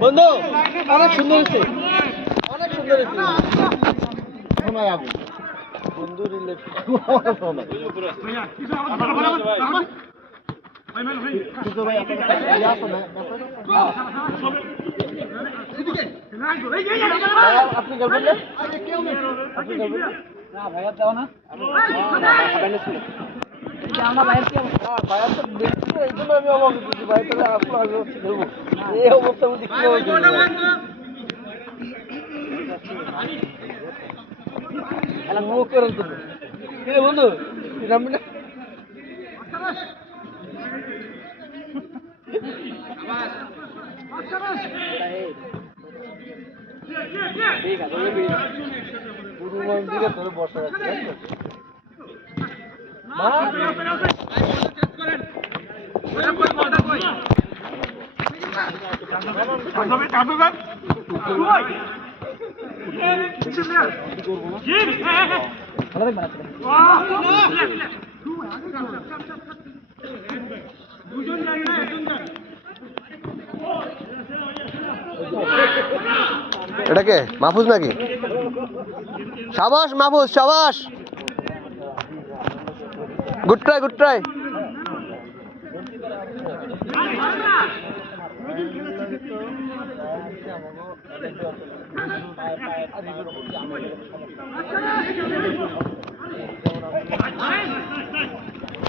বন্ধু অনেক সুন্দর হয়েছে, অনেক সুন্দর হয়েছে। শোনায় আগুন বন্ধু আপনি গেলেন না? আপনি গেলেন না? ভাইয়া দাও না, আমরা ভাইয়ের কি ভাইয়ার তো দেখছি, এই জন্য আমি অবাক হচ্ছি। ভাই তাহলে আপনার আগে হচ্ছে দেবো এই অবস্থা বুঝি কি মুখ করেন তো বন্ধু নামবি না। ঠিক আছে গুরু মন্দিরে ধরে বসা যাচ্ছে এটা কে মাহফুজ নাকি? সাবাস মাহফুজ, সাবাস, গুড ট্রাই, গুড ট্রাই।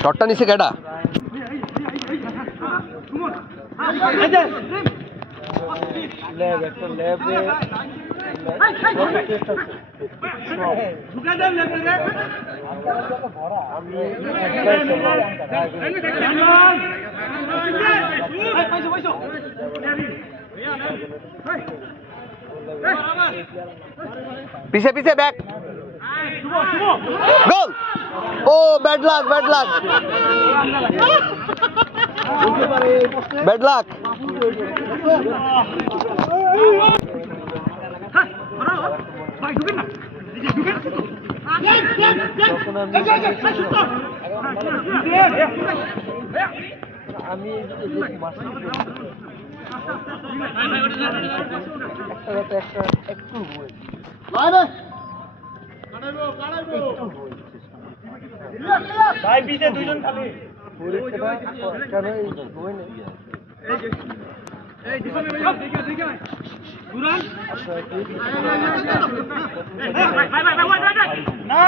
শটটা নিছে কেডা? পিছে পিছে back, goal. Oh bad luck, bad luck, bad luck. আমি একটু ভাই পিছে দুইজন খালি কেন না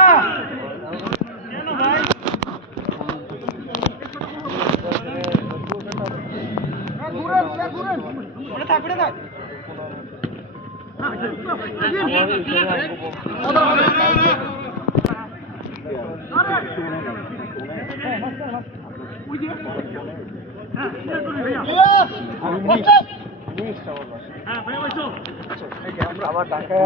আমার ঢাকায়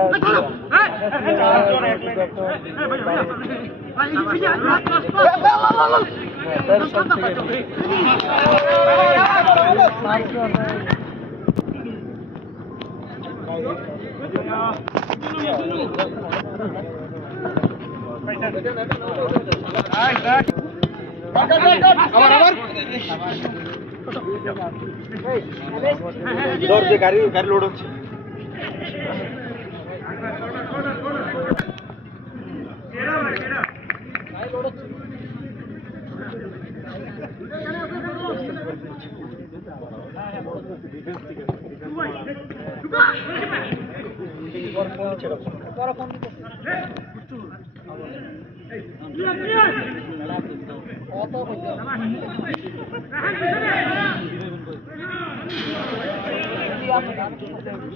গাড়ি গাড়ি লোড হচ্ছে।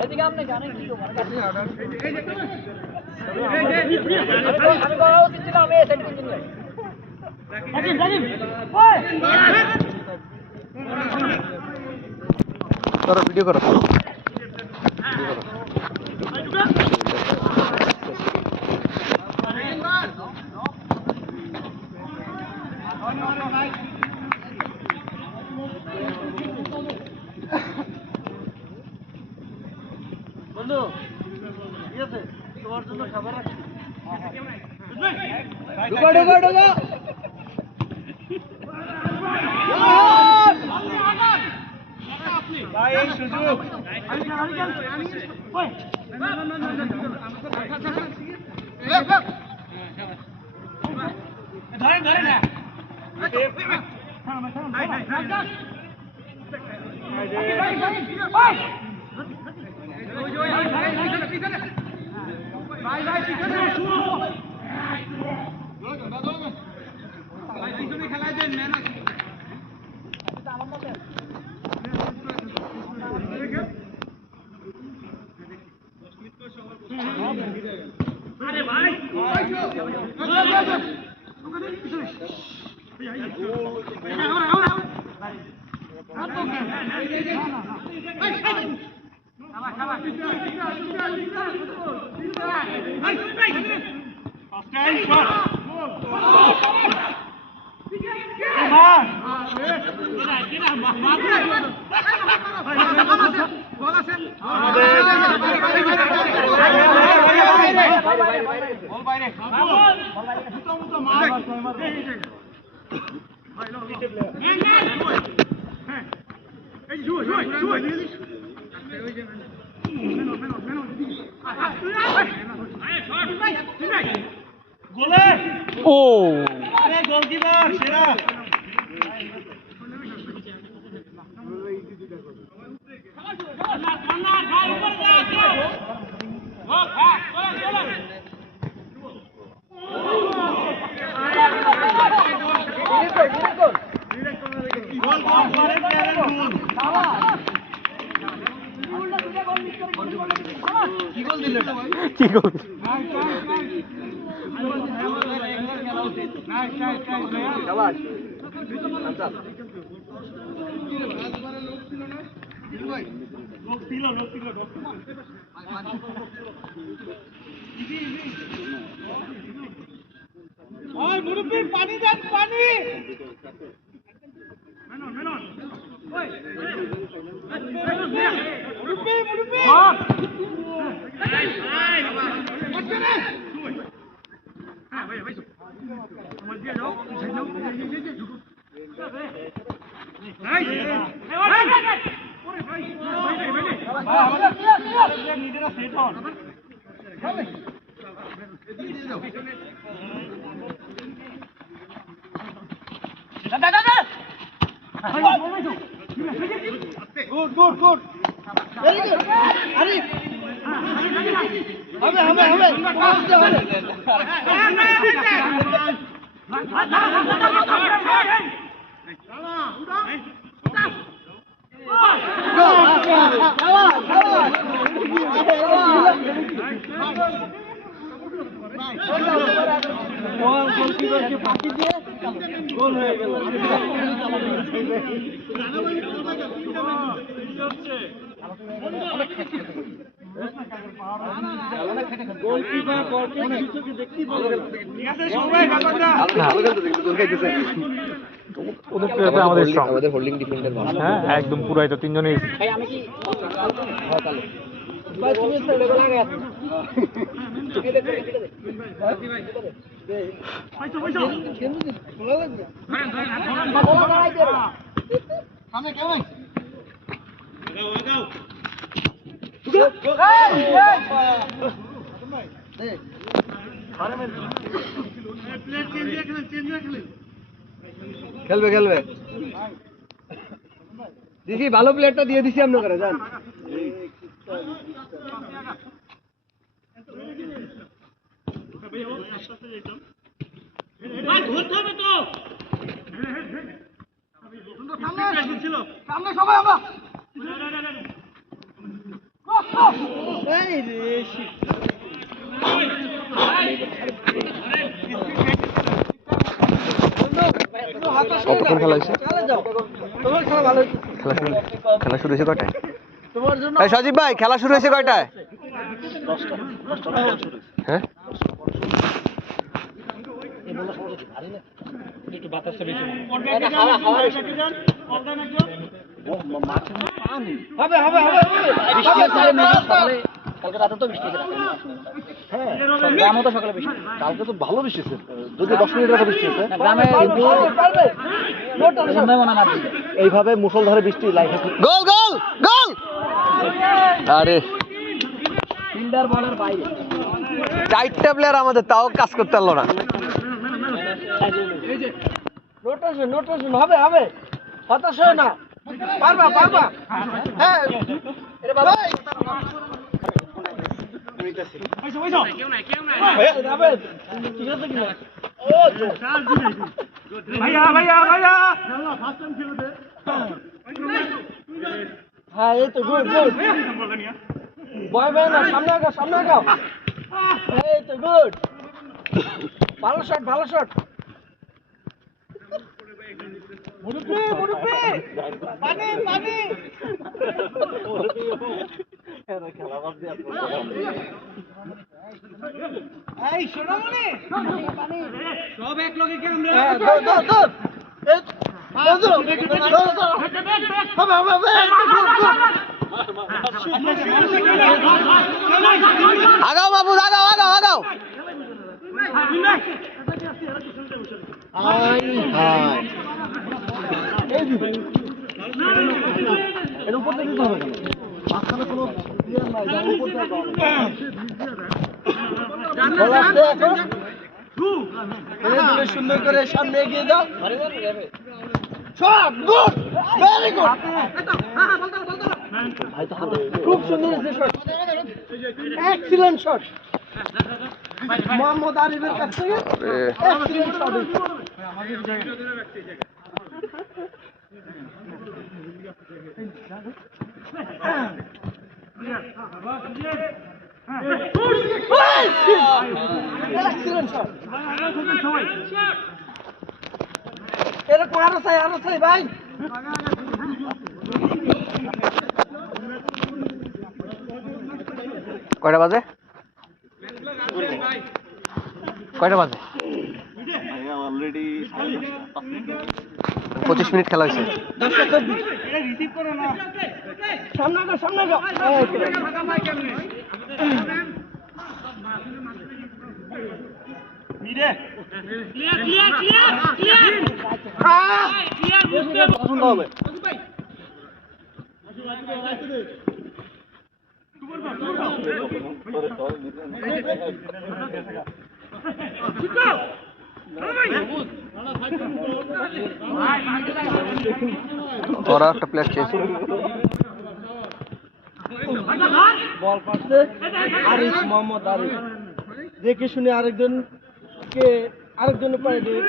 এদিকে আপনি জানেন কি করো ভিডিও করো। বন্ধু আছে তোমার জন্য খাবার আছে ঢুকো ঢুকো ঢুকো ভাই এই সুযোগ ধরেন ধরেন না খেলায় দেন ম্যান আরে ভাই ও গোলকিপার সেরা কি গোল পানি দেন পানি নিজেরা সেট হন গুড গুড গুড আরে হবে হবে হবে গোলকিপারকে ফাঁকি দিয়ে গোল হয়ে গেল আমাদের হোল্ডিং ডিফেন্ডার হ্যাঁ একদম পুরাই তো তিনজনই ভাই তুমি ছেড়ে গেল আগে সামনে কেমন খেলবে খেলবে দিদি ভালো প্লেয়ারটা দিয়ে দিছি আপনারা জান সামনে সবাই আমরা কতক্ষণ খেলা হয়েছে তোমার খেলা ভালো খেলা শুরু হয়েছে কয়টায় তোমার জন্য সজীব ভাই খেলা শুরু হয়েছে কয়টায় হ্যাঁ হবে হবে হবে কালকে রাতে তো বৃষ্টি হয়েছে। হ্যাঁ গ্রামও তো সকালে বৃষ্টি। কালকে তো ভালো বৃষ্টি হয়েছে, যদি 10 মিনিটের মতো বৃষ্টি হয়েছে। গ্রামে এইভাবে মুষলধারে বৃষ্টি লাইফে গোল গোল গোল। আরে ফিল্ডার বলের বাইরে। 4টা প্লেয়ার আমাদের, তাও কাজ করতে পারলো না। নোটেশন হবে হবে, হতাশ হয় না, পারবা পারবা। হ্যাঁ এরে বাবা ঠিক আছে কিনা? ও ভাইয়া ভাইয়া ভাইয়া হ্যাঁ এই তো গুড গুড। ভয় ভয় না, সামনে আগাও সামনে আগাও। এই তো গুড, ভালো শট ভালো শট। পানি পানি এই সোনামণি সব এক লগে কি আমরা আগাও বাবু, আগাও আগাও আগাও। এর উপর থেকে দিতে হবে কেন? মাঝখানে কোনো প্লেয়ার নাই, যার উপর থেকে বল আসতে এখন। তুমি সুন্দর করে সামনে এগিয়ে যাও। Shot good, very good. খুব সুন্দর হয়েছে শট, এক্সিলেন্ট শট মোহাম্মদ আরিফের কাছ থেকে, এক্সিলেন্ট শট। এরকম আরো চাই ভাই। কয়টা বাজে? কয়টা বাজে? 25 মিনিট খেলা হয়েছে। সামনে আগাও সামনে আগাও। পছন্দ হবে। ওরা একটা প্লেয়ার চেয়েছে। বল পাচ্ছে আরিফ, মোহাম্মদ আরিফ। দেখে শুনে আরেকজনের পায়ে দিয়ে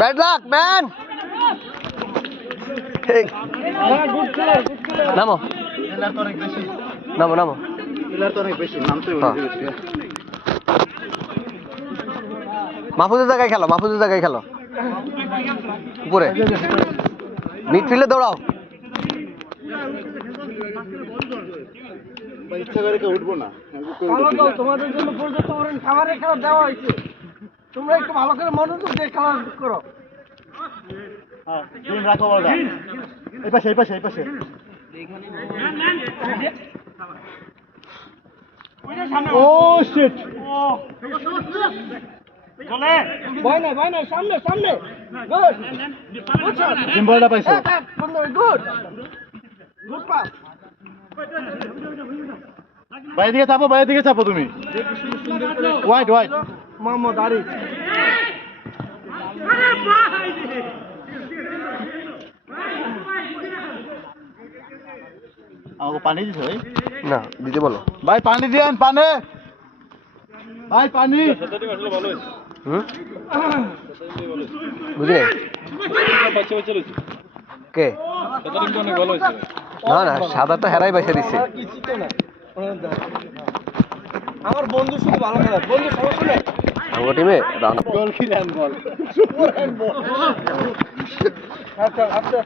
ব্যাড লাক ম্যান। নামো নামো নামো। মাহফুজের জায়গায় খেলো, মাহফুজের জায়গায় খেলো। উপরে মিডফিল্ডে দৌড়াও। ইচ্ছা করে কেউ উঠবো না। তোমাদের জন্য পর্যাপ্ত খাবারের খেলা দেওয়া হয়েছে, তোমরা একটু ভালো করে মনোযোগ দিয়ে খেলা করো। রাখো বলটা এই পাশে এই পাশে এই পাশে। ও শিট, ভয় নাই সামনে গুড জিম বলটা পাইছো গুড গুড পাস বাইরে দিকে চাপো তুমি ওয়াইড মোহাম্মদ আরিফ আমাকে পানি দিছো ভাই না দিতে বলো ভাই পানি দিয়েন ভাই পানি হুম বুঝলে কে না না সাদা তো হেরাই বাইসা দিচ্ছে কিছু তো না আমার বন্ধু শুধু ভালো খেলে বন্ধু সমস্যা নেই আমার টিমে রান গোল খেলেন বল আচ্ছা আস্তে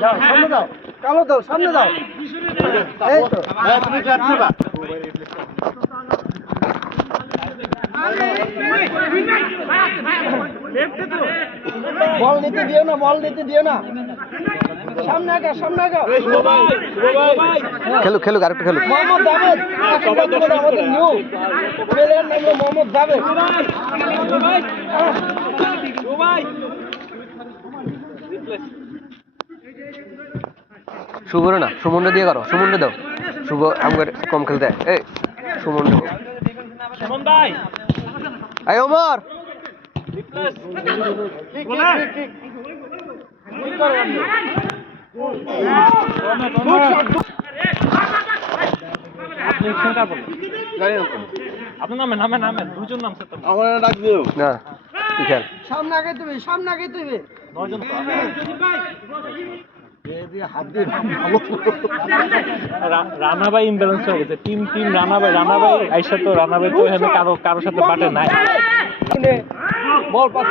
যাও সামনে দাও কালো দাও সামনে দাও এই তো তুমি যাচ্ছো বা বল নিতে দিও না সামনে আগা খেলুক আরেকটু খেলুক মোহাম্মদ জাভেদ আমাদের নিউ প্লেয়ার নাম মোহাম্মদ জাভেদ শুভ না সুমন্ডে দিয়ে করো সুমন্ডে দাও শুভ আমাকে কম খেলতে এই সুমন্ডে এই ওমর আপনি নামেন দুজন নামছে তো আমার ডাক দিও না তুই খেল সামনে আগে তুমি 9 জন রানাবাই ইমব্যালেন্স হয়ে গেছে টিম রানাবাই আইসা তো রানাবাই তো এখানে কারোর সাথে পাটে নাই বল পাস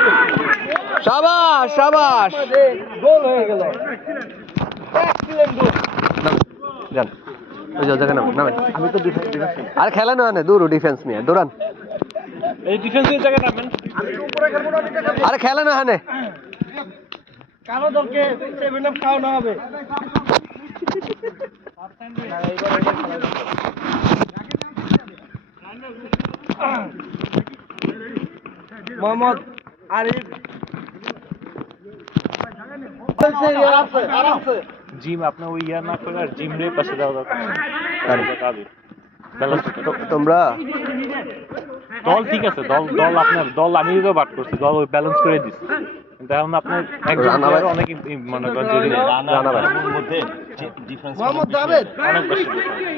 শাবাশ গোল হয়ে গেল এক্সিলেন্ট গোল যান ওই জায়গা নামেন আমি তো আর খেলা না দূর ডিফেন্স নিয়ে দৌড়ান এই ডিফেন্সের জায়গায় নামেন আরে খেলা না হানে কালো দলকে 7 আপ খাওয়ানো হবে মোহাম্মদ আরিফ আরামসে জিম আপনি ওই ইয়া না করে আর জিম রে পাশে দেওয়া দরকার তোমরা দল ঠিক আছে দল আপনার দল আমি তো বাট করছি দল ওই ব্যালেন্স করে দিছি কিন্তু এখন আপনার একজন player অনেক মনে করেন যদি রানাবাই মধ্যে ডিফারেন্স মোহাম্মদ জাভেদ অনেক বেশি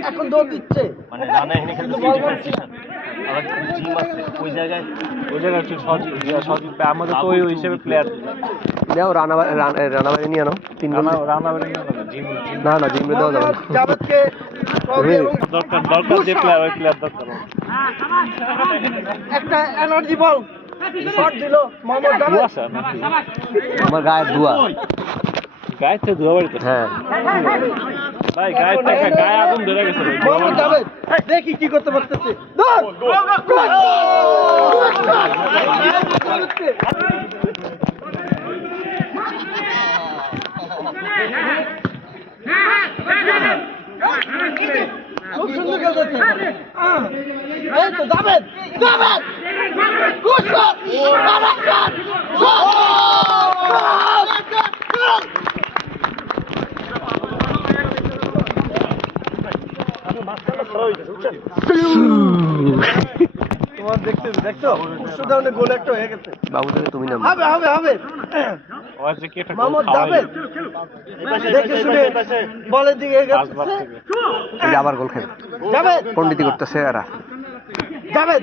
এখন দৌড় দিচ্ছে মানে রানা এখানে খেলতে ডিফারেন্সিয়েশন আর জিম আছে ওই জায়গায় একটু সহজ আমাদের তো ওই হিসেবে প্লেয়ার দাও রানাবাই নিয়ে নাও তিনজন রানা জিম না জিম দাও দাও জাভেদকে দরকার যে প্লেয়ার ওই প্লেয়ার দরকার একটা এনার্জি বল শট দিল মোহাম্মদ জাভেদ কুয়াশা নাকি আমার গায়ে দুয়া গায়ে তো ধোয়া বাড়িতে হ্যাঁ ভাই গায়ে আগুন ধরে গেছে ভাই মোহাম্মদ জাভেদ দেখি কি করতে পারতেছে দৌড় গোল খুব সুন্দর খেলতেছে এই তো জাভেদ গুড শট তোমার দেখছো উচ্চদাউনে গোল একটা হয়ে গেছে বাবু থেকে তুমি নাম হবে ওই যে কি একটা মোহাম্মদ জাভেদ দেখে শুনে বলের দিকে পাঁচবার এগোচ্ছে থেকে এই যে আবার গোল খেল জাভেদ পন্ডিতি করতেছে এরা জাভেদ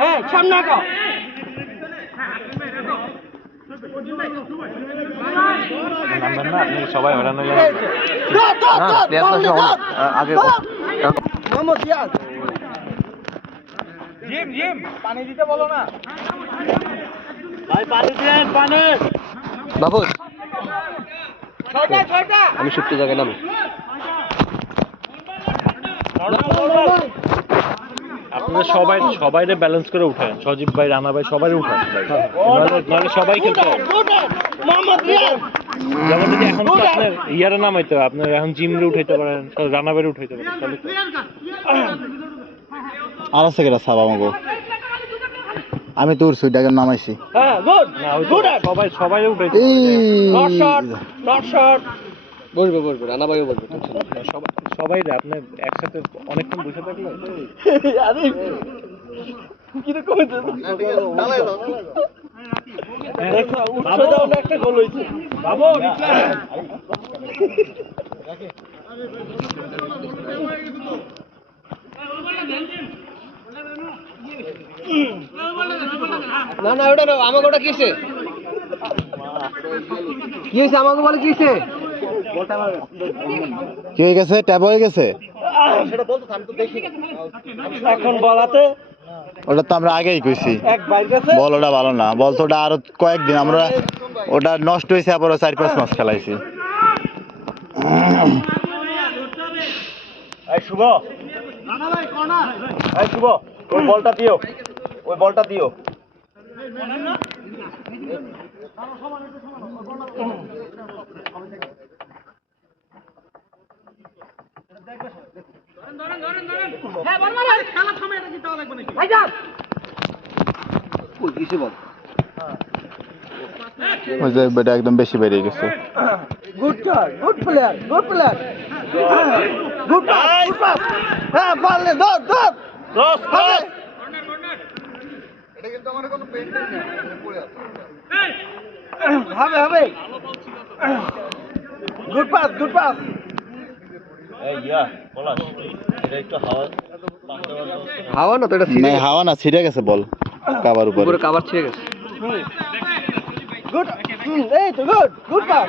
হ্যাঁ সামনে আগাও নামবেন না আপনি সবাই হরানো এই তো। না প্লেয়ার তো সব আগে মোহাম্মদ জিয়াদ ভাই পানি দেন পানি বাবু ছয়টা আমি সুপ্তি জায়গায় নামি আপনি আপনারা সবাই ব্যালেন্স করে উঠান, সজীব ভাই, রানা ভাই সবাই উঠান, নাহলে সবাই খেলতে হবে। যেমন যদি এখন তো আপনার ইয়ারে নামাইতে হবে, আপনার এখন জিমরে উঠাইতে পারেন, রানা ভাইরে উঠাইতে পারেন, তাহলে তো আর আছে কেটা সাবা আমাকে আমি তোর সুইটাকে নামাইছি হ্যাঁ গুড না, ওই তো সবাই উঠাইতে এই নট শট নট শট বসবে রানা ভাইও বসবে। সবাই রে আপনি একসাথে অনেকক্ষণ বসে থাকলে আরে কিরকম হইছে উৎসাহ দাও না, একটা গোল হইছে বাবু না না ওটা না, আমাকে ওটা কিসে কি হয়েছে, আমাকে বলে কিসে কি হয়ে গেছে, ট্যাপ হয়ে গেছে এখন বলাতে ওটা তো আমরা আগেই কইছি এক বাইর গেছে বল ওটা ভালো না, বল তো ওটা আরো কয়েকদিন আমরা ওটা নষ্ট হয়েছে, আবার 4-5 মাস খেলাইছি। এই শুভ, এই শুভ, ওই বলটা দিও, ওই বলটা দিও। ওই যে বেটা একদম বেশি বেরিয়ে গেছে। Good shot good player good player good pass হ্যাঁ পারলে দৌড় দৌড় ক্রস ক্রস, হবে হবে গুড পাস গুড পাস এই ইয়া পলাশ, এটা একটু হাওয়া হাওয়া না তো, এটা না হাওয়া না, ছিঁড়ে গেছে বল কাবার উপরে। উপরে কাভার ছিঁড়ে গেছে। গুড এই তো গুড গুড পাস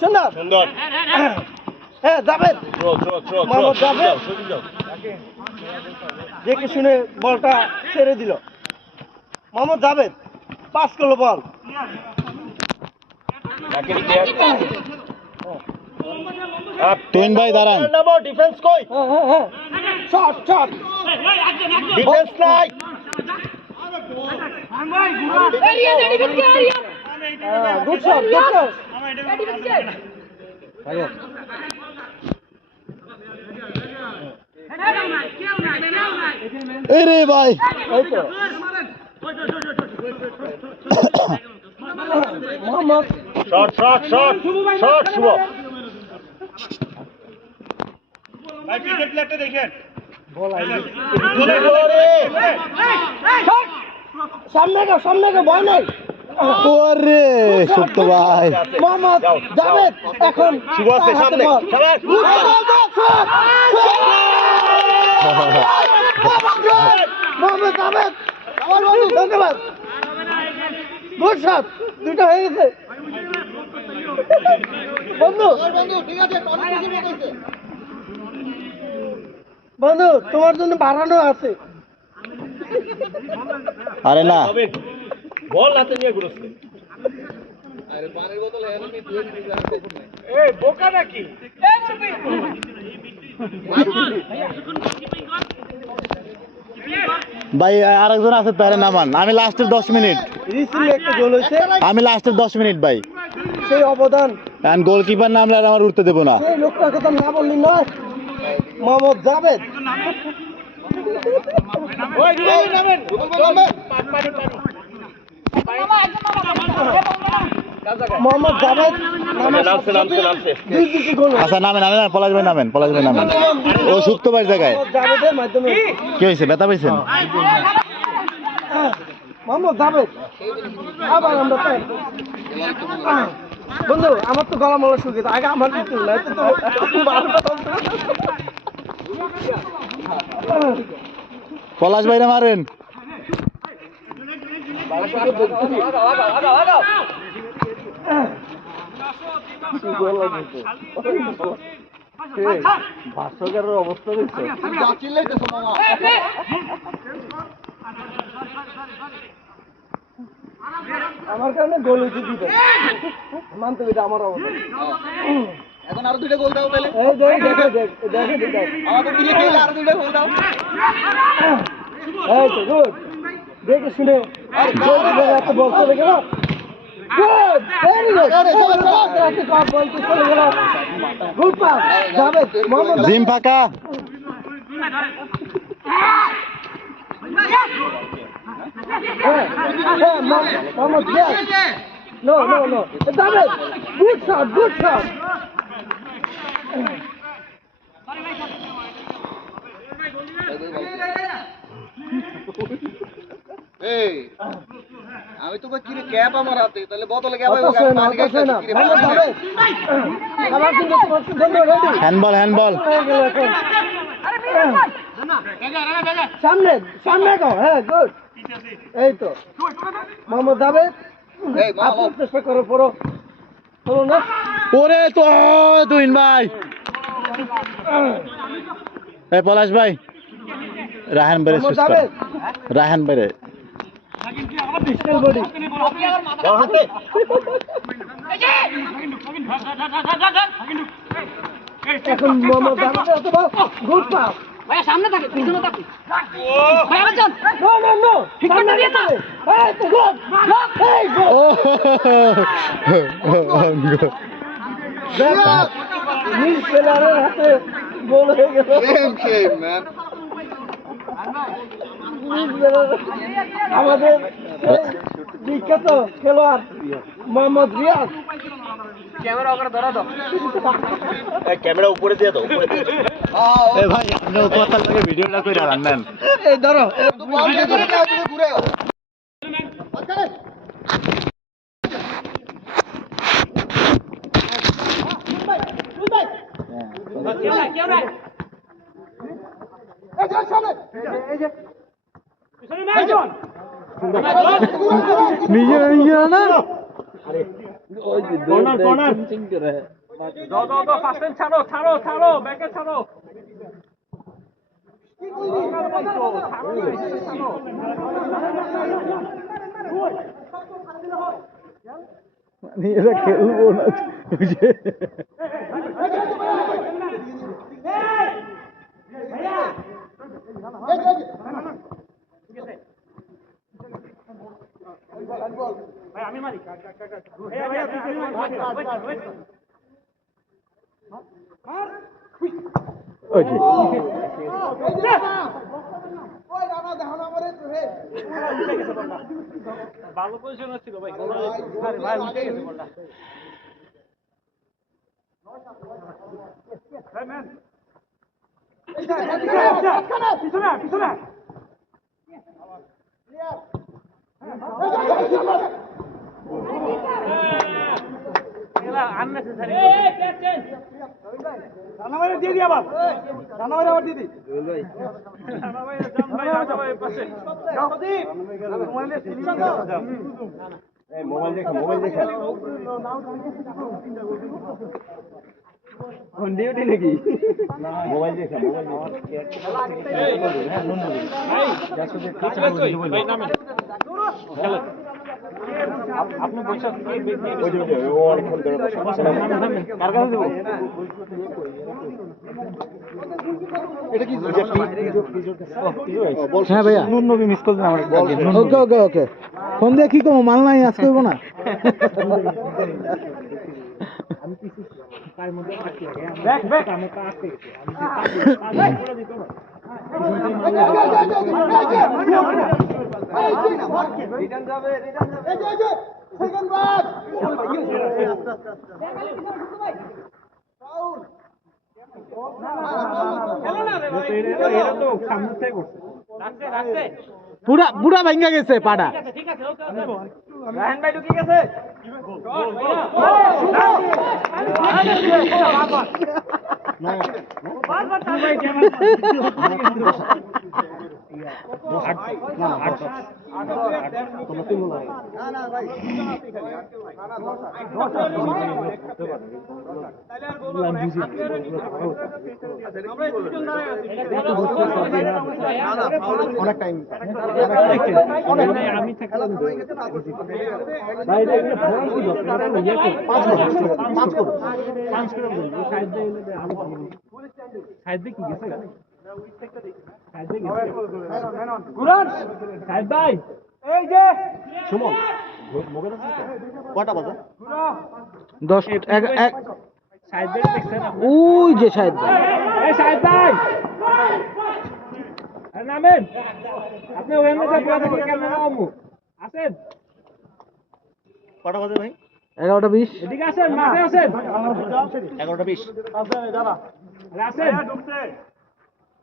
সুন্দর সুন্দর। হ্যাঁ যাবে throw throw throw Mohammad throw, Javed. সুযোগ দাও। দেখে শুনে বলটা ছেড়ে দিল মোহাম্মদ জাভেদ পাস করলো বল রাকিব প্লেয়ার আপ তুইন ভাই দাঁড়ান। নামো, ডিফেন্স কই? হ্যাঁ হ্যাঁ হ্যাঁ শট শট ডিফেন্স নাই। গুড শট গুড শট এই রে ভাই এই তো Mohammad shot shot shot shot Shuvo. সামনে গো ভয় নাই ওরে সুপ্ত ভাই মোহাম্মদ জাভেদ এখন শুভ আছে তার হাতে সামনে, বল। শাবাশ। মোহাম্মদ জাভেদ আমার বন্ধু ধন্যবাদ গুড শট দুটো হয়ে গেছে বন্ধু বন্ধু তোমার জন্য বাড়ানো আছে আরে না নবীন, বল হাতে নিয়ে ঘুরছে। এই বোকা নাকি? ভাই আরেকজন আছে তারে নামান, আমি লাস্টের 10 মিনিট, রিসিভে একটা গোল হয়েছে আমি লাস্টের 10 মিনিট ভাই, সেই অবদান কারণ গোলকিপার নামলে আর আমার উঠতে দেবো না। সেই লোকটার কথা না বললি নয় মোহাম্মদ জাভেদ মোহাম্মদ জাভেদ নামছে নামছে নামছে। দুই দিকে গোল হয়েছে। আচ্ছা নামেন নামেন, পলাশ ভাই নামেন, পলাশ ভাই নামেন। ও সুপ্ত ভাই জায়গায় মোহাম্মদ জাভেদের মাধ্যমে কি হয়েছে, ব্যথা পাইছেন? মোহাম্মদ জাভেদ আবার আমরা তাই বন্ধু আমার তো গলা মলা শুকিয়ে আগে আমার কিছু না তো পলাশ ভাইরা মারেন। ভাষ্যকারের অবস্থা দেখছো আমার কারণে গোল হয়েছে দিবে মানতে হবে এটা আমার অবস্থা এখন আরো 2টা গোল দাও তাহলে। এই দেখে দেখে দেখে দেখে আমাদের দিকে খেলে আরো 2টা গোল দাও। এই তো গুড দেখে শুনে জলদি করে এত বল চলে গেল গুড ভেরি গুড এত কম বল চলে গেল গুড পাস যাবে মোহাম্মদ জিম ফাঁকা Mohammad Ziyad no no no যাবে গুড শট এই আমি তো কিনে ক্যাপ আমার হাতে তাহলে বোতলে ক্যাপ হ্যান্ডবল সামনে সামনে গো হ্যাঁ গুড এই তো মোহাম্মদ জাভেদ আপনার চেষ্টা করো পড়ো না ওরে তো তুইন ভাই এই পলাশ ভাই রাহান বেরে মোহাম্মদ জাভেদ রাহান বেরে পিস্টল বডি এখন মোহাম্মদ জাভেদ অথবা গুড পাস ভাইয়া সামনে থাকে পিছনে থাকে ভাইয়া যান নো নো নো সামনে দিয়ে না এই তো গুড এই গুড নীল প্লেয়ারের হাতে গোল হয়ে গেল আমাদের বিখ্যাত খেলোয়াড় মোহাম্মদ রিয়াজ ক্যামেরা উপরে দিয়ে দাও এ ভাই আপনি কথা লাগে ভিডিওটা কইরা রাখবেন এই ধরো ঘুরে নিজে না ছাড়ো ব্যাকে ছাড়ো এরা খেলবো না ভালো পজিশন ছিল ভাই ভাই উঠে গেছে বলটা পিছনে আননেসেসারি রানাভাই দিয়ে দি আবার রানাভাই আবার দিয়ে দি রানাভাই জান ভাই রানাভাই পাশে মোবাইল দেখা ডিউটি নাকি মোবাইল দেখা ভাই নামে আপনি বসে কার কাছে দেবো হ্যাঁ ভাইয়া নুন নবী মিস করলেন আমার ওকে ওকে ওকে ফোন দিয়ে কি করবো মাল নাই আজ করবো না পুরা পুরা ভাঙ্গা গেছে পাড়া রায়হান ভাই ঢুকে গেছে অনেক টাইম আমি থাকলাম সাইড দিয়ে কি গেছে ঘুরান সাহেব ভাই এই যে কটা বাজে? 10 সাহেব ভাই দেখছেন আপনি? ওই যে সাহেব ভাই এই সাহেব ভাই আরে নামেন আপনি ওখানে যে পুরো থেকে কেমন নামু আছেন কটা বাজে ভাই? 11:20 এদিকে আসেন মাঠে আসেন 11:20। আরে আসেন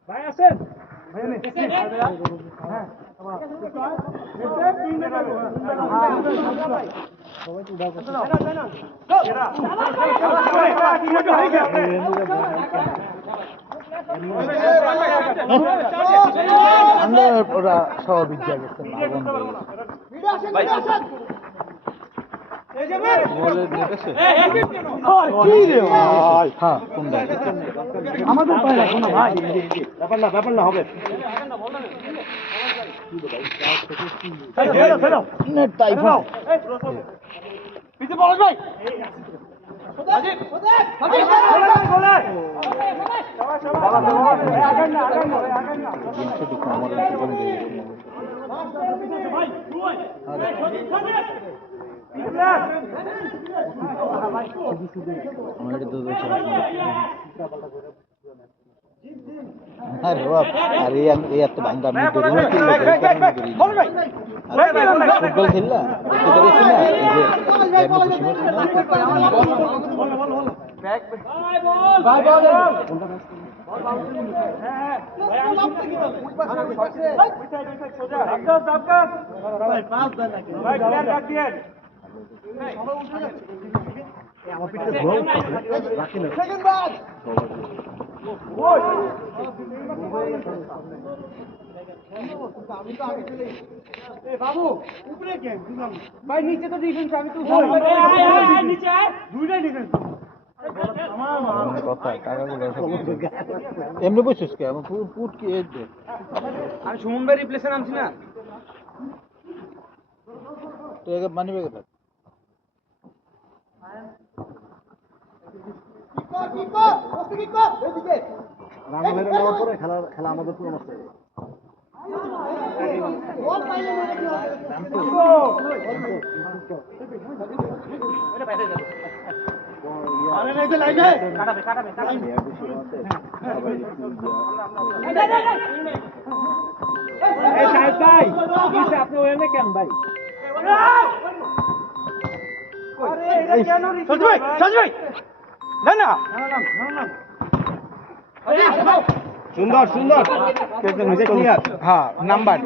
ভাই আসেন ওরা স্বাভাবিক জায়গা আমাদের পায় রাখো না ভাই ব্যাপার না হবে। নেট টাইফা আরে বাপ আরে এই এত ভাঙ্গা আমি ধরি না ফুটবল খেললা বুঝতে পারছি না এই যে আমি খুশি হচ্ছি বাবু উপরে কে ভাই নিচে তো ডিফেন্স আমি তো নিচে আয় দুইটাই ডিফেন্স কথা টাকাগুলো এমনি বসছিস কে আমার পুট কি এই দে আমি সুমন ভাই রিপ্লেসে নামছি না তো একে মানি ব্যাগে থাক খেলা আমাদের পুরো নষ্ট হয়ে এই সাহেব ভাই কিসে আপনি ওখানে কেন ভাই সুন্দর সুন্দর হ্যাঁ নাম্বার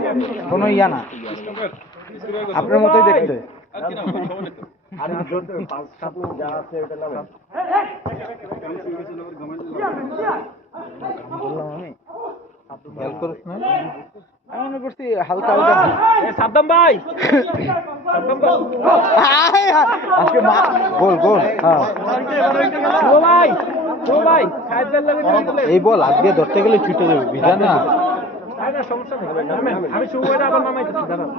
কোনো ইয়া না আপনার মতোই দেখতে যা আছে ওটা নামে বললাম আমি হেল্প করিস না আমি মনে করছি হালকা হালকা এই সাদ্দাম ভাই সাদ্দাম ভাই আজকে গোল গোল হ্যাঁ ও ভাই সাহেব ভাই লাগে বলে এই বল আজকে ধরতে গেলে ছুটে যাবে বিজা না আরে সমস্যা নেই নামেন আমি শুরু করে আবার নামাইতেছি দাঁড়ান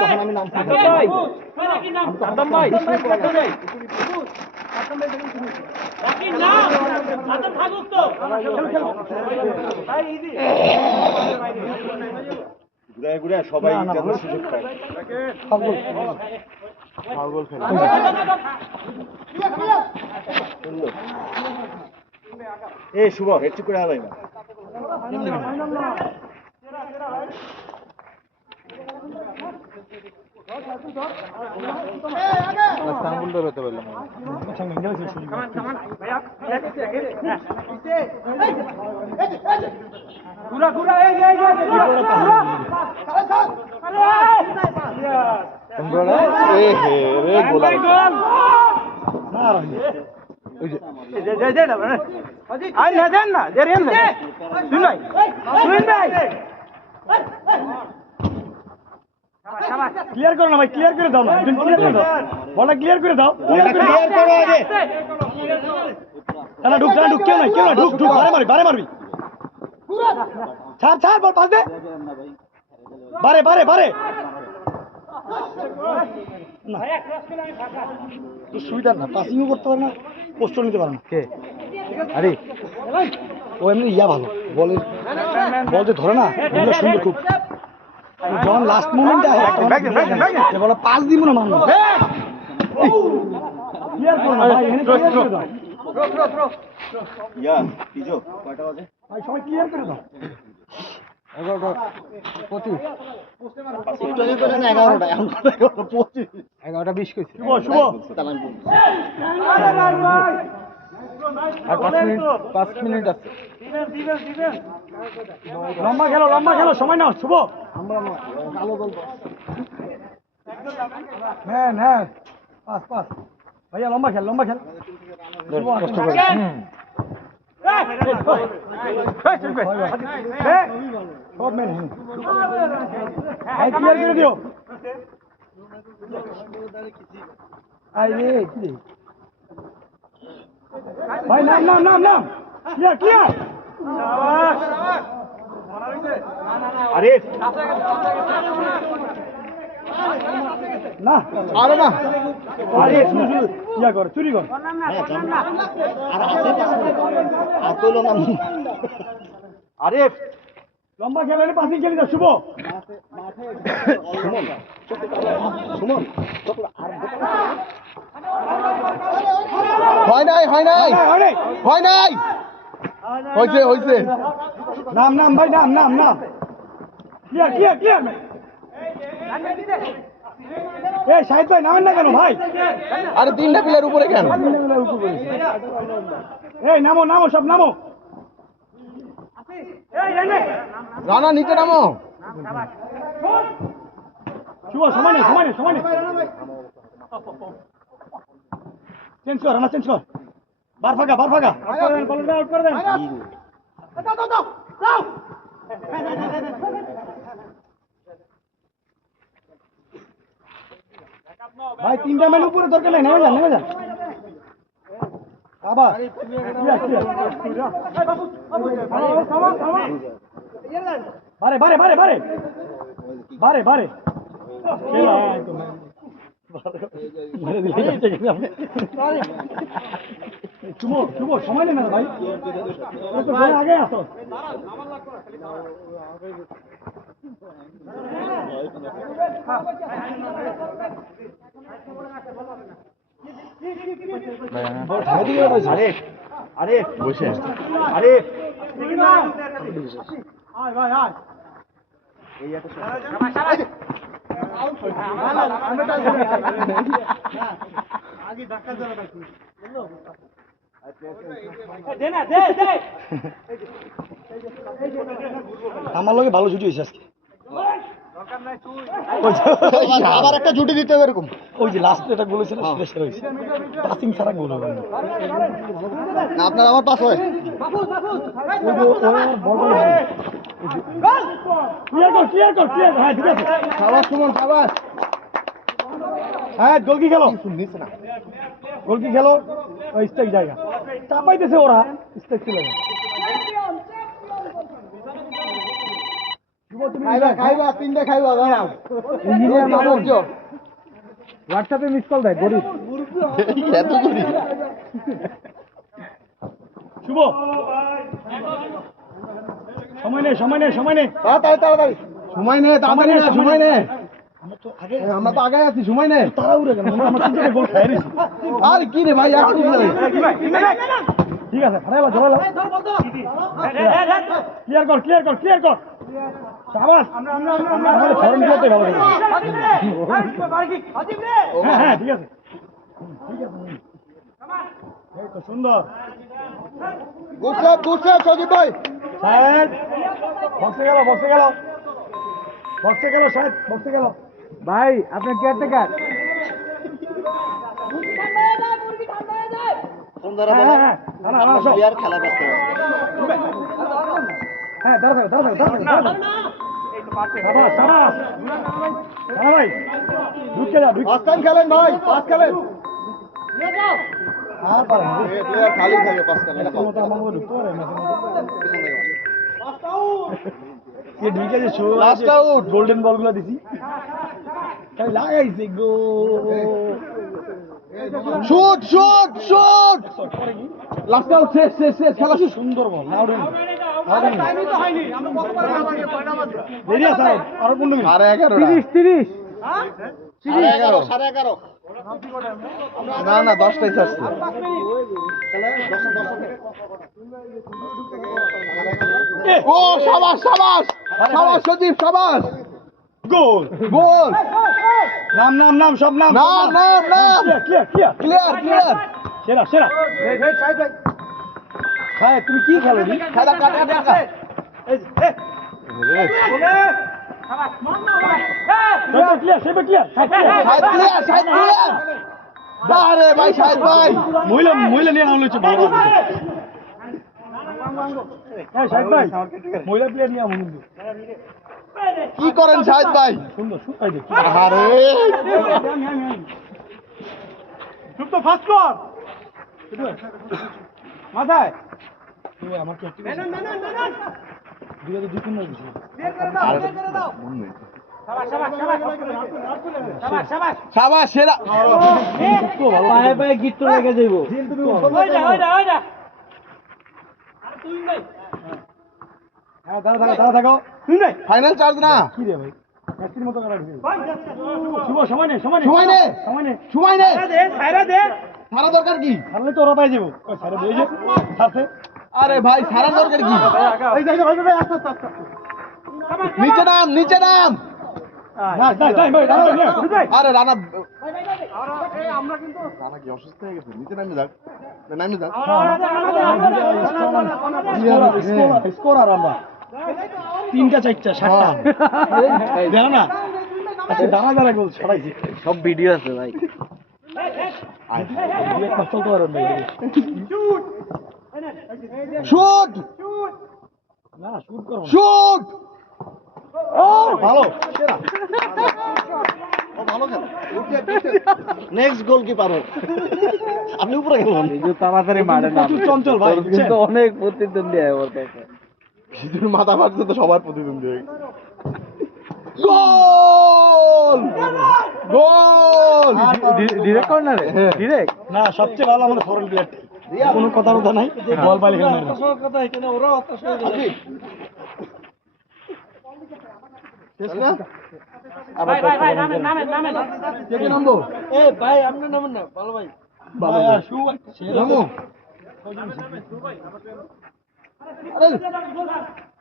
তখন আমি নাম সাদ্দাম ভাই ঘুরে ঘুরে সবাই জানার সুযোগ পায়। সুন্দর। এ শুভ হেডছি করে হালাই না আঙ্গুলটা বেতে পারলাম ঘুরা ঘুরা এই এ হে রে গোলা ক্লিয়ার করো না ভাই ক্লিয়ার করে দাও না ক্লিয়ার করে দাও বলটা ক্লিয়ার করে দাও ক্লিয়ার করো আগে না ঢুক কেউ নাই ঢুক বারে মারবি ছাড় বল পাস দে বারে না তো সুবিধা না, পাসিংও করতে পারে না, পোস্টও নিতে পারে না। কে? আরে ও এমনি ভালো বলের, বল যে ধরে না ওগুলো সুন্দর খুব। যখন লাস্ট মোমেন্টে বলে পাস দিব না মানব ক্লিয়ার করো না ভাই, এখানে ক্লিয়ার করে দাও ভাই, সবাই ক্লিয়ার করে দাও। 11:20 কইছে। শুভ শুভ আর 5 মিনিট আছে। লম্বা খেলো সময় নাও। শুভ হ্যাঁ হ্যাঁ পাস ভাইয়া, লম্বা খেল কষ্ট করে। সব মেন ক্লিয়ার করে দিও। ভাই নাম ক্লিয়ার। আরে না আরে না আরে শুরু ইয়া কর, চুরি কর আরে লম্বা খেলে পাসিং খেলি না। শুভ হয় নাই হয়েছে নাম ভাই নাম ক্লিয়ার এই সাহিত্য ভাই নামেন না কেন ভাই? আরে 3টা প্লেয়ার উপরে কেন? এই নামো সব নামো। রানা নিচে নামো। শুভ সময় নেই চেঞ্জ কর, রানা চেঞ্জ কর। বার ফাঁকা আউট করে দেন। ভাই 3টা ম্যান উপরে দরকার নেই, নেমে যান আবার বারে শুভ সময় নেই না ভাই, আগে আসো। আরে বসে আরে আমার লগে ভালো ছুটি হয়েছে আজকে। আবার একটা জুটি দিতে হবে এরকম। ওই যে লাস্টে একটা গোল হয়েছিল, সেটা হয়েছে পাসিং ছাড়া গোল হবে না। আপনার আমার পাস হয়। ক্লিয়ার কর হ্যাঁ ঠিক আছে। হ্যাঁ গোলকি খেলো ওই স্টেক জায়গা চাপাইতেছে ওরা, স্টেক ছিল হোয়াটসঅ্যাপে মিস কল দেয় গরিব। শুভ সময় নেই তাড়াতাড়ি সময় নে আমরা তো আগে আছি, সময় নে। আর কি রে ভাই, ঠিক আছে ক্লিয়ার কর শাবাশ। ফরম দিতে ভালো হ্যাঁ ঠিক আছে এই তো সুন্দর। সজীব ভাই সাহেব বক্সে গেল সাহেব বক্সে গেল। ভাই আপনার কেয়ারটেকার হ্যাঁ দাঁড়া ভাই ঢুকে যা খেলেন ভাই, পাস খেলেন। খালি থাকে পাস খেলেন। গোল্ডেন বল গুলা দিছি। লাগাইছে গো shoot shoot shoot last out শেষ শেষ শেষ খেলা শেষ সুন্দর বল না আউট টাইমই তো হয়নি আমরা কতবার দেরি আছে আর 15 মিনিট 30 হ্যাঁ 11:30 না না 10টাই আসছে ও শাবাশ শাবাশ শাবাশ সজীব শাবাশ গোল গোল নাম নাম নাম সব নাম নাম নাম নাম ক্লিয়ার ক্লিয়ার ক্লিয়ার ক্লিয়ার সেরা সেরা ভাই তুমি কি খেলো নি খেলা কাটা কাটা সেবে clear side clear side clear বারে ভাই সাইড ভাই মহিলা মহিলা নিয়ে আনলো হচ্ছে ভালো হ্যাঁ সাইড ভাই মহিলা প্লেয়ার নিয়ে আমন কি করেন সাইদ ভাই সুন্দর শুকাই দে আরে চুপ তো ফাস্ট কর মাথায় তুই আমার কি দুই দুই তিন মার দিছিস শাবাশ সেরা পায়ে পায়ে গিট্টো লেগে যাইবো হ্যাঁ দাঁড়া থাকো তুই নাই ফাইনাল চার্জ না কি রে ভাই ম্যাচের মতো করা দিবি শুভ সময় নে সময় নে সময় নে সময় নে সময় নে দে সারা দরকার কি ছাড়লে তো ওরা পাই যাবো ছাড়ে দিয়ে যে ছাড়ছে আরে ভাই সারা দরকার কি এই যাই ভাই ভাই আস্তে আস্তে আস্তে নিচে নাম নিচে নাম যাই ভাই দাঁড়াও ভাই আরে রানা রানা কি অসুস্থ হয়ে গেছে নিচে নামে যাক নামে যাক স্কোর আর আমরা 3টা 4টা 7টা দেখো না আচ্ছা দাঁড়া গোল ছড়াইছি সব ভিডিও আছে ভাই কষ্ট তো আর নাই শুট না শুট করো শুট ও ভালো সেরা ভালো খেলা নেক্সট গোলকিপার আপনি উপরে গেলেন তাড়াতাড়ি মারে না প্রচুর চঞ্চল ভাই কিন্তু অনেক প্রতিদ্বন্দ্বী হয় ওর কাছে ভিতরে মাথা ফাটছে তো সবার প্রতিদ্বন্দ্বী হয়ে গোল গোল ডিরেক্ট কর্নারে ডিরেক্ট না সবচেয়ে ভালো আমাদের ফরেন প্লেয়ার কোনো কথা নাই বল পাইলে খেলে মারবে কথা এখানে ওরা শেষ না ভাই নামেন কে নামবো এ ভাই আপনি নামেন না ভালো ভাই ভাই শু নামো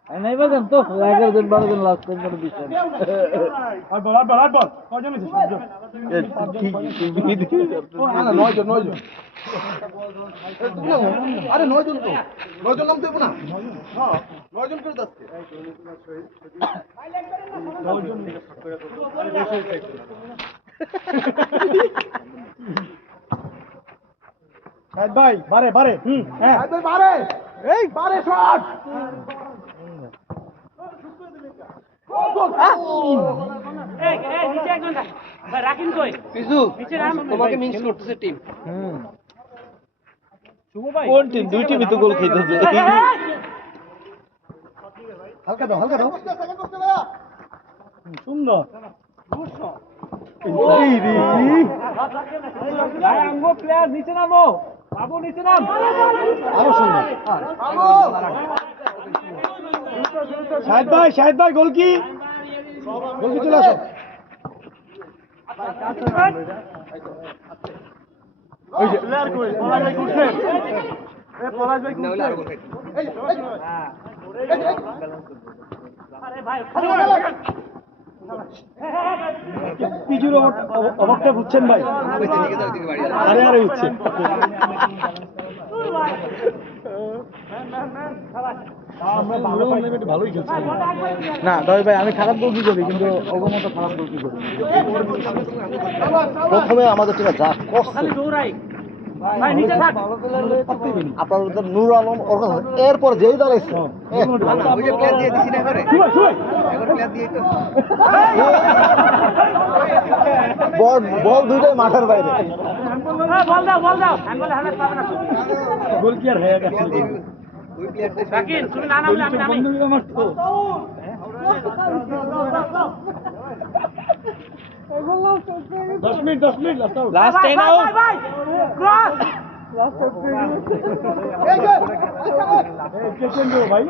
আরে নাই বাজান তো 11 জন 12 জন লাস্ট টাইম করে দিছেন আর বল কয়জন আছে সবজন না 9 জন আরে 9 জন তো 9 জন নাম দেব না হ্যাঁ 9 জন করে যাচ্ছে ভাই বারে হ্যাঁ ভাই বারে এই বারে শট নিচে একজন ভাই রাখিন কই পিছু নিচে নাম তোমাকে মিস করতেছে টিম শুভ ভাই কোন টিম দুই টিমই তো গোল খেতেছে হালকা দাও সুন্দর ভাই আমগো প্লেয়ার নিচে নামো বাবু নিচে নাম আরো সুন্দর শাহিদ ভাই গোল কি চলে আসো ওই যে প্লেয়ার কই পলাশ ভাই ঘুরছেন পলাশ ভাই পিজুর অভাবটা বুঝছেন ভাই আরে হচ্ছে ভালোই খেলছে না দয় ভাই আমি খারাপ গোল কি করি কিন্তু অগমত খারাপ গোল কি করি প্রথমে আমাদের টিমে যা করছে ভাই নিচে থাক আপনার নূর আলম ওর কথা এরপর যেই দাঁড়াইছে বল দুইটাই মাঠের বাইরে বল দাও হ্যান্ডবলে হেলমেট পাবে না গোল কি আর হয়ে গেছে রাখিন তুমি না নামলে আমি নামি লাস্ট 10 আউট ক্রস ভাই